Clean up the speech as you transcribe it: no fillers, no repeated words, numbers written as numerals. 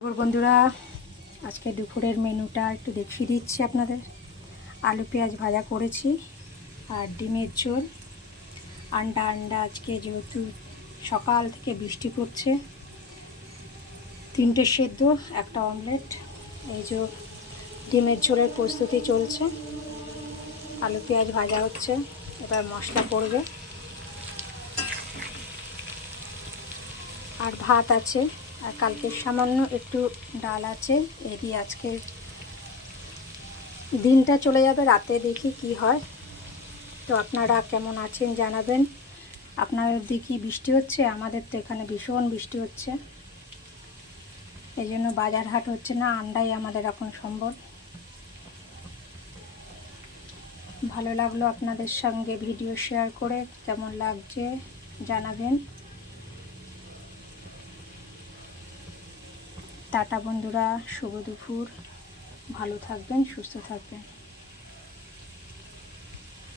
বন্ধুরা, আজকে দুপুরের মেনুটা একটু দেখিয়ে দিচ্ছি আপনাদের। আলু পেঁয়াজ ভাজা করেছি আর ডিমের ঝোল, আন্ডা আজকে যেহেতু সকাল থেকে বৃষ্টি পড়ছে, 3টে সেদ্ধ, একটা অমলেট। এই যে ডিমের ঝোলের প্রস্তুতি চলছে, আলু পেঁয়াজ ভাজা হচ্ছে, এবার মশলা পড়বে। আর ভাত আছে, আর কালকে সামান্য একটু ডাল আছে। এই দিয়ে আজকে দিনটা চলে যাবে, রাতে দেখি কি হয়। তো আপনারা কেমন আছেন জানাবেন। আপনাদের দিকে বৃষ্টি হচ্ছে? আমাদের তো এখানে ভীষণ বৃষ্টি হচ্ছে, এই জন্য বাজার হাট হচ্ছে না, আন্ডাই আমাদের এখন সম্বল। ভালো লাগলো আপনাদের সঙ্গে ভিডিও শেয়ার করে, কেমন লাগছে জানাবেন। টাটা বন্ধুরা, শুভ দুপুর, ভালো থাকবেন, সুস্থ থাকবেন।